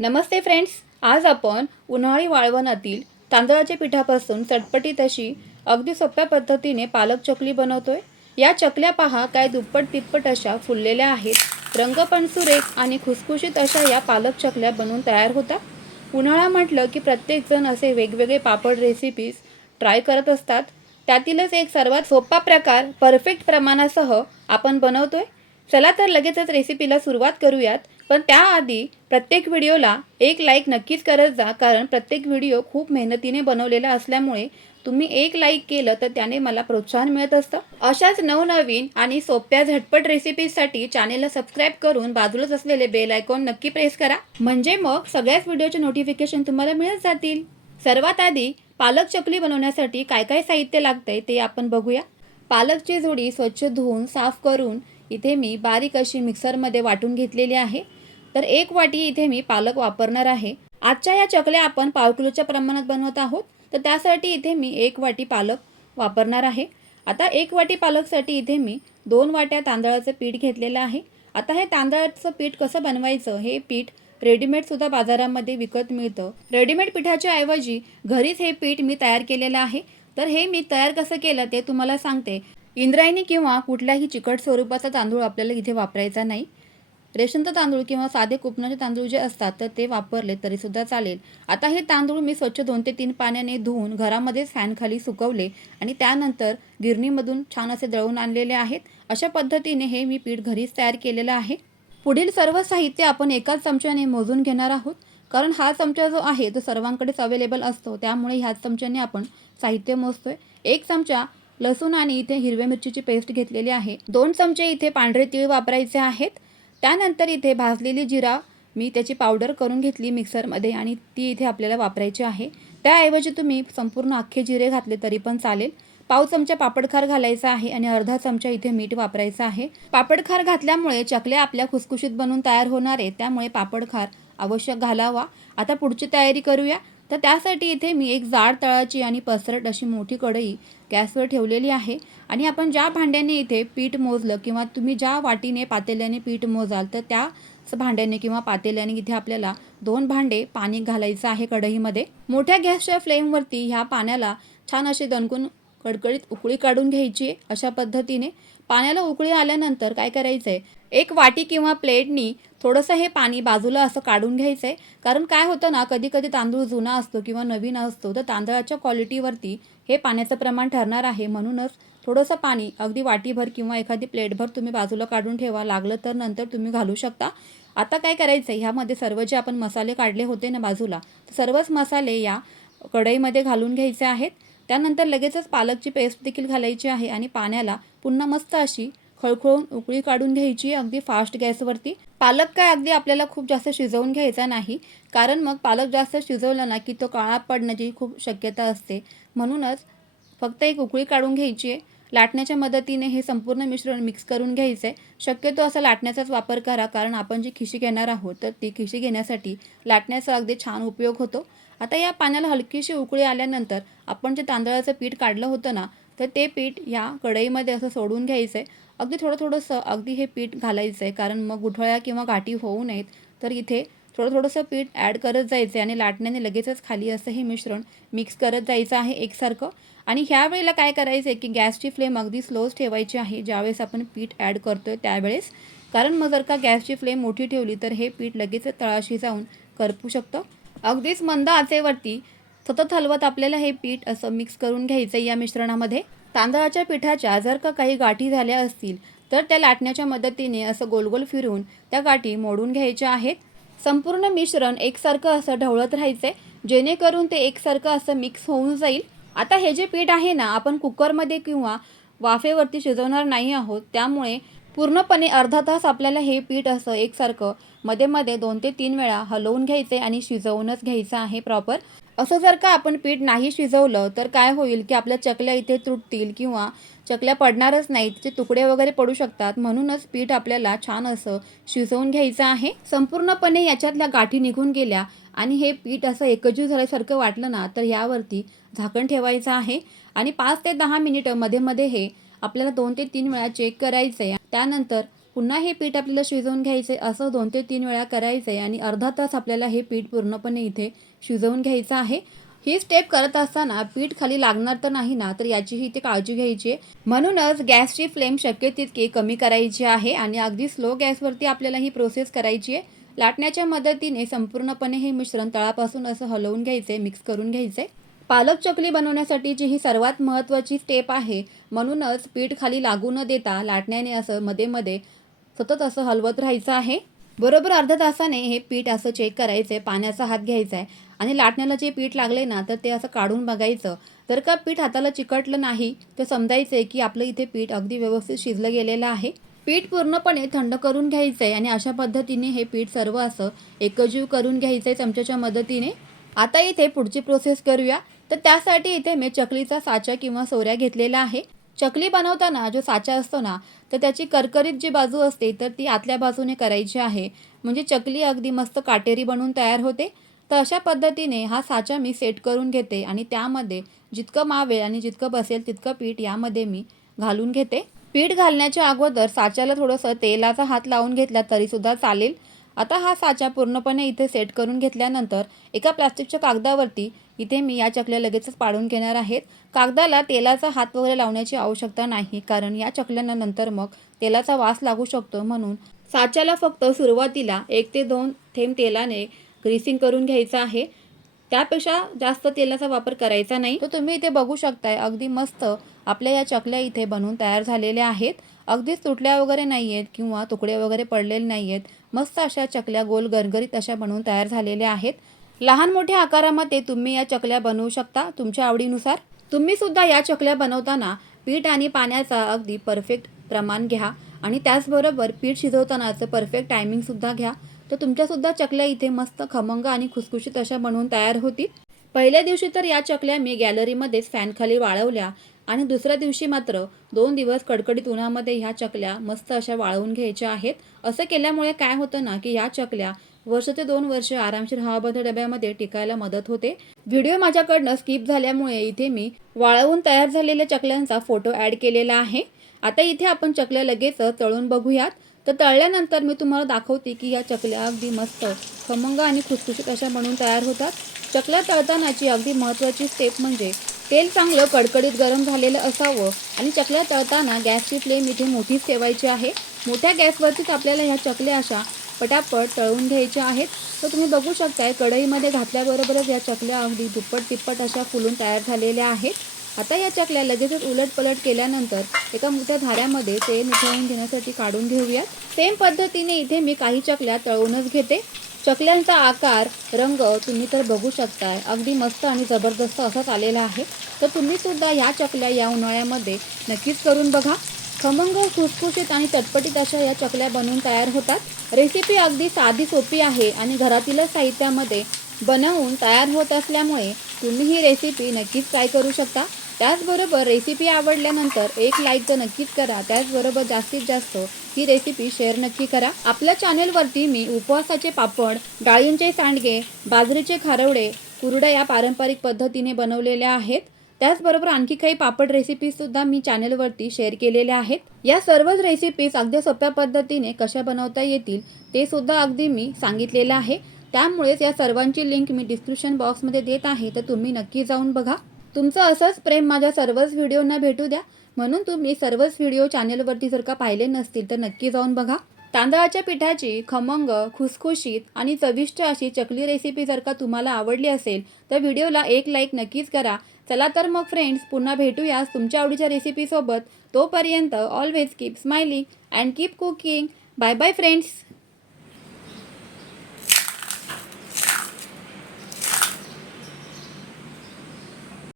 नमस्ते friends आज आपण उन्हाळी वाळवणातील तांदळाच्या पिठापासून चटपटीत अशी अगदी सोप्या पद्धतीने पालक चकली बनवतोय. या चकल्या पहा काय दुप्पट तिप्पट अशा फुललेल्या आहेत. रंग पण सुरेख आणि खुसखुशीत अशा या पालक चकल्या बनवून तयार होतात. उन्हाळा म्हटलं की प्रत्येकजण असे वेगवेगळे पापड रेसिपीज ट्राय करत असतात. त्यातीलच एक सर्वात सोपा प्रकार परफेक्ट प्रमाणासह आपण बनवतोय. चला तर लगेचच रेसिपीला सुरुवात करूयात. पण त्याआधी प्रत्येक व्हिडिओला एक लाईक नक्कीच करत जा कारण प्रत्येक व्हिडिओ खूप मेहनतीने बनवलेला असल्यामुळे तुम्ही एक लाईक केलं तर त्याने मला प्रोत्साहन मिळत असतं. अशाच नवनवीन आणि सोप्या झटपट रेसिपीजसाठी चॅनेलला सबस्क्राईब करून बाजूलाच असलेले बेल आयकॉन नक्की प्रेस करा. म्हणजे मग सगळ्याच व्हिडिओचे नोटिफिकेशन तुम्हाला मिळत जातील. सर्वात आधी पालक चकली बनवण्यासाठी काय काय साहित्य लागतंय ते आपण बघूया. पालकची जोडी स्वच्छ धुवून साफ करून इथे मी बारीक अशी मिक्सरमध्ये वाटून घेतलेली आहे. तर एक वाटी इथे मी पालक वापरणार आहे. आजच्या या चकल्या आपण पाव किलोच्या प्रमाणात बनवत आहोत. तर त्यासाठी इथे मी एक वाटी पालक वापरणार आहे. आता एक वाटी पालकसाठी इथे मी दोन वाट्या तांदळाचं पीठ घेतलेलं आहे. आता हे तांदळाचं पीठ कसं बनवायचं हे पीठ रेडीमेडसुद्धा बाजारामध्ये विकत मिळतं. रेडीमेड पिठाच्या ऐवजी घरीच हे पीठ मी तयार केलेलं आहे. तर हे मी तयार कसं केलं ते तुम्हाला सांगते. इंद्रायणी किंवा कुठल्याही चिकट स्वरूपाचा तांदूळ आपल्याला इथे वापरायचा नाही. रेशनचा तांदूळ किंवा साधे कुपनाचे तांदूळ जे असतात तर ते वापरले तरीसुद्धा चालेल. आता हे तांदूळ मी स्वच्छ दोन ते तीन पाण्याने धुवून घरामध्येच फॅनखाली सुकवले आणि त्यानंतर गिरणीमधून छान असे दळून आणलेले आहेत. अशा पद्धतीने हे मी पीठ घरीच तयार केलेलं आहे. पुढील सर्व साहित्य आपण एकाच चमच्याने मोजून घेणार आहोत. कारण हा चमचा जो आहे तो सर्वांकडेच अवेलेबल असतो. त्यामुळे ह्याच चमच्याने आपण साहित्य मोजतोय. एक चमचा लसूण आणि इथे हिरव्या मिरचीची पेस्ट घेतलेली आहे. दोन चमचे इथे पांढरे तीळ वापरायचे आहेत. त्यानंतर इथे भाजलेली जिरा मी त्याची पावडर करून घेतली मिक्सरमध्ये आणि ती इथे आपल्याला वापरायची आहे. त्याऐवजी तुम्ही संपूर्ण अख्खे जिरे घातले तरी पण चालेल. पाव चमचा पापडखार घालायचा आहे आणि अर्धा चमचा इथे मीठ वापरायचं आहे. पापडखार घातल्यामुळे चकल्या आपल्या खुसखुशीत बनून तयार होणार आहे त्यामुळे पापडखार आवश्यक घालावा. आता पुढची तयारी करूया. तर त्यासाठी इथे मी एक जाड तळाची आणि पसरट अशी मोठी कढई गॅसवर ठेवलेली आहे. आणि आपण ज्या भांड्याने इथे पीठ मोजलं किंवा तुम्ही ज्या वाटीने पातेल्याने पीठ मोजाल तर त्याच भांड्याने किंवा पातेल्याने इथे आपल्याला दोन भांडे पाणी घालायचं आहे कढईमध्ये. मोठ्या गॅसच्या फ्लेमवरती ह्या पाण्याला छान असे दणकून कडकडीत उकळी काढून घ्यायची आहे अशा पद्धतीने. पाण्याला उकळी आल्यानंतर काय करायचं आहे एक वाटी किंवा प्लेटनी थोडंसं हे पाणी बाजूला असं काढून घ्यायचं आहे कारण काय होतं ना कधी कधी तांदूळ जुना असतो किंवा नवीन असतो तर तांदळाच्या क्वालिटीवरती हे पाण्याचं प्रमाण ठरणार आहे. म्हणूनच थोडंसं पाणी अगदी वाटीभर किंवा एखादी प्लेटभर तुम्ही बाजूला काढून ठेवा. लागलं तर नंतर तुम्ही घालू शकता. आता काय करायचं आहे ह्यामध्ये सर्व जे आपण मसाले काढले होते ना बाजूला तर सर्वच मसाले या कढईमध्ये घालून घ्यायचे आहेत. त्यानंतर लगेचच पालकची पेस्ट देखील घालायची आहे आणि पाण्याला पुन्हा मस्त अशी खळखळून उकळी काढून घ्यायची अगदी फास्ट गॅसवरती. पालक काय अगदी आपल्याला खूप जास्त शिजवून घ्यायचा नाही कारण मग पालक जास्त शिजवला ना की तो काळा पडण्याची खूप शक्यता असते. म्हणूनच फक्त एक उकळी काढून घ्यायची आहे. लाटण्याच्या मदतीने हे संपूर्ण मिश्रण मिक्स करून घ्यायचं. आहे शक्यतो असा लाटण्याचाच वापर करा कारण आपण जी खिशी घेणार आहोत तर ती खिशी घेण्यासाठी लाटण्याचा अगदी छान उपयोग होतो. आता या पाण्याला हलकीशी उकळी आल्यानंतर आपण जे तांदळाचं पीठ काढलं होतं ना तर ते पीठ या कढईमध्ये असं सोडून घ्यायचं. आहे अगदी थोडं थोडंसं अगदी हे पीठ घालायचं आहे कारण मग गुठळ्या किंवा गाठी होऊ नयेत. तर इथे थोडं थोडंसं पीठ ॲड करत जायचं आहे आणि लाटण्याने लगेचच खाली असं हे मिश्रण मिक्स करत जायचं आहे एकसारखं. आणि ह्या वेळेला काय करायचं आहे की गॅसची फ्लेम अगदी स्लोच ठेवायची आहे. ज्यावेळेस आपण पीठ ॲड करतो आहे त्यावेळेस. कारण मग जर का गॅसची फ्लेम मोठी ठेवली तर हे पीठ लगेच तळाशी जाऊन करपू शकतं. अगदीच मंद आचेवरती सतत हलवत आपल्याला हे पीठ असं मिक्स करून घ्यायचं आहे या मिश्रणामध्ये. तांदळाच्या पिठाच्या जर का काही गाठी झाल्या असतील तर त्या लाटण्याच्या मदतीने असं गोलगोल फिरून त्या गाठी मोडून घ्यायच्या आहेत. संपूर्ण मिश्रण एकसारखं असं ढवळत राहायचंय जेणेकरून ते एकसारखं असं मिक्स होऊन जाईल. आता हे जे पीठ आहे ना आपण कुकरमध्ये किंवा वाफेवरती शिजवणार नाही आहोत. त्यामुळे पूर्णपणे अर्धा तास आपल्याला हे पीठ असं एकसारखं मध्ये मध्ये दोन ते तीन वेळा हलवून घ्यायचे आणि शिजवूनच घ्यायचं आहे प्रॉपर असं जर का आपण पीठ नाही शिजवलं तर काय होईल की आपल्या चकल्या इथे तुटतील किंवा चकल्या पडणारच नाहीत ते तुकडे वगैरे पडू शकतात. म्हणूनच पीठ आपल्याला छान असं शिजवून घ्यायचं आहे. संपूर्णपणे याच्यातल्या गाठी निघून गेल्या आणि हे पीठ असं एकजीव झाल्यासारखं वाटलं ना तर यावरती झाकण ठेवायचं आहे. आणि पाच ते दहा मिनिटं मध्ये मध्ये हे आपल्याला दोन ते तीन वेळा चेक करायचं आहे त्यानंतर पुन्हा हे पीठ आपल्याला शिजवून घ्यायचे असं दोन ते तीन वेळा करायचं आहे आणि अर्धा तास आपल्याला हे पीठ पूर्णपणे इथे शिजवून घ्यायचं आहे. ही स्टेप करत असताना पीठ खाली लागणार तर नाही ना तर याचीही इथे काळजी घ्यायची आहे. म्हणूनच गॅसची फ्लेम शक्य तितकी कमी करायची आहे आणि अगदी स्लो गॅसवरती आपल्याला ही प्रोसेस करायची आहे. लाटण्याच्या मदतीने संपूर्णपणे हे मिश्रण तळापासून असं हलवून घ्यायचे मिक्स करून घ्यायचे पालक चकली बनवण्यासाठीची ही सर्वात महत्त्वाची स्टेप आहे. म्हणूनच पीठ खाली लागू न देता लाटण्याने असं मध्ये मध्ये सतत असं हलवत राहायचं आहे. बरोबर अर्ध्या तासाने हे पीठ असं चेक करायचं आहे पाण्याचा हात घ्यायचा आहे आणि लाटण्याला जे पीठ लागले ना तर ते असं काढून बघायचं. जर का पीठ हाताला चिकटलं नाही तर समजायचं आहे की आपलं इथे पीठ अगदी व्यवस्थित शिजलं गेलेलं आहे. पीठ पूर्णपणे थंड करून घ्यायचं आहे आणि अशा पद्धतीने हे पीठ सर्व असं एकजीव करून घ्यायचं आहे चमच्याच्या मदतीने. आता इथे पुढची प्रोसेस करूया. तर त्यासाठी इथे मी चकलीचा साचा किंवा सोऱ्या घेतलेला आहे. चकली बनवताना जो साचा असतो ना तर त्याची करकरीत जी बाजू असते तर ती आतल्या बाजूने करायची आहे. म्हणजे चकली अगदी मस्त काटेरी बनून तयार होते. तर अशा पद्धतीने हा साचा मी सेट करून घेते आणि त्यामध्ये जितकं मावेल आणि जितकं बसेल तितकं पीठ यामध्ये मी घालून घेते. पीठ घालण्याच्या अगोदर साच्याला थोडंसं तेलाचा हात लावून घेतला तरीसुद्धा चालेल. आता हा साचा पूर्णपणे इथे सेट करून घेतल्यानंतर एका प्लास्टिकच्या कागदावरती इथे मी या चकल्या लगेचच पाडून घेणार आहेत. कागदाला तेलाचा हात वगैरे लावण्याची आवश्यकता नाही कारण या चकल्यांना नंतर मग तेलाचा वास लागू शकतो म्हणून साच्याला फक्त सुरुवातीला एक ते दोन थेंब तेलाने ग्रीसिंग करून घ्यायचं आहे. त्यापेक्षा जास्त तेलाचा वापर करायचा नाही. तर तुम्ही इथे बघू शकताय अगदी मस्त आपल्या या चकल्या इथे बनवून तयार झालेल्या आहेत. अगदीच तुटल्या वगैरे नाही आहेत किंवा तुकडे वगैरे पडलेले नाही आहेत मस्त अशा चकल्या गोल गरगरीत अशा बनवून तयार झालेल्या आहेत. लहान मोठ्या आकारामध्ये तुम्ही या चकल्या बनवू शकता तुमच्या आवडीनुसार. तुम्ही सुद्धा या चकल्या बनवताना पीठ आणि पाण्याचा अगदी परफेक्ट प्रमाण घ्या आणि त्याचबरोबर पीठ शिजवतानाचं परफेक्ट टायमिंगसुद्धा घ्या. तर तुमच्यासुद्धा चकल्या इथे मस्त खमंग आणि खुसखुशीत अशा बनवून तयार होतील. पहिल्या दिवशी तर या चकल्या मी गॅलरीमध्येच फॅनखाली वाळवल्या आणि दुसऱ्या दिवशी मात्र दोन दिवस कडकडीत उन्हामध्ये ह्या चकल्या मस्त अशा वाळवून घ्यायच्या आहेत. असं केल्यामुळे काय होतं ना की या चकल्या वर्ष ते दोन वर्ष आरामशीर हवाबंद डब्यामध्ये टिकायला मदत होते. व्हिडिओ माझ्याकडनं स्किप झाल्यामुळे इथे मी वाळवून तयार झालेल्या चकल्यांचा फोटो ॲड केलेला आहे. आता इथे आपण चकल्या लगेच तळून बघूयात. तर तळल्यानंतर मी तुम्हाला दाखवते की या चकल्या अगदी मस्त खमंग आणि खुसखुशीत अशा म्हणून तयार होतात. चकल्या तळतानाची अगदी महत्त्वाची स्टेप म्हणजे तेल चांगलं कडकडीत गरम झालेलं असावं आणि चकल्या तळताना गॅसची फ्लेम इथे मोठीच ठेवायची आहे. मोठ्या गॅसवरतीच आपल्याला ह्या चकल्या अशा पटापट तळून घ्यायच्या आहेत. तर तुम्ही बघू शकताय कढईमध्ये घातल्याबरोबरच या चकल्या अगदी दुप्पट तिप्पट अशा फुलून तयार झालेल्या आहेत. आता या चकल्या लगेचच उलट पलट केल्यानंतर एका मोठ्या धाऱ्यामध्ये तेल निथळून घेण्यासाठी काढून घेऊयात. सेम पद्धतीने इथे मी काही चकल्या तळूनच घेते. चकल्यांचा आकार रंग तुम्ही तर बघू शकताय अगदी मस्त आणि जबरदस्त असाच आलेला आहे. तर तुम्ही सुद्धा ह्या चकल्या या उन्हाळ्यामध्ये नक्कीच करून बघा. खमंग खुसखुशीत आणि चटपटीत अशा या चकल्या बनवून तयार होतात. रेसिपी अगदी साधी सोपी आहे आणि घरातीलच साहित्यामध्ये बनवून तयार होत असल्यामुळे तुम्ही ही रेसिपी नक्कीच ट्राय करू शकता. त्याचबरोबर रेसिपी आवडल्यानंतर एक लाईक तर नक्कीच करा. त्याचबरोबर जास्तीत जास्त ही रेसिपी शेअर नक्की करा. आपल्या चॅनेलवरती मी उपवासाचे पापड डाळींचे सांडगे बाजरीचे खारवडे कुरड्या या पारंपरिक पद्धतीने बनवलेल्या आहेत. त्याचबरोबर आणखी काही पापड रेसिपीजसुद्धा मी चॅनलवरती शेअर केलेल्या आहेत. या सर्वच रेसिपीज अगदी सोप्या पद्धतीने कशा बनवता येतील ते सुद्धा अगदी मी सांगितलेलं आहे. त्यामुळेच या सर्वांची लिंक मी डिस्क्रिप्शन बॉक्समध्ये देत आहे तर तुम्ही नक्की जाऊन बघा. तुमचं असंच प्रेम माझ्या सर्वच व्हिडिओंना भेटू द्या. म्हणून तुम्ही सर्वच व्हिडिओ चॅनलवरती जर का पाहिले नसतील तर नक्की जाऊन बघा. तांदळाच्या पिठाची खमंग खुसखुशीत आणि चविष्ट अशी चकली रेसिपी जर का तुम्हाला आवडली असेल तर व्हिडिओला एक लाईक नक्कीच करा. चला तर मग फ्रेंड्स पुन्हा भेटूयास तुमच्या आवडीच्या रेसिपीसोबत तोपर्यंत always keep smiling and keep cooking bye bye friends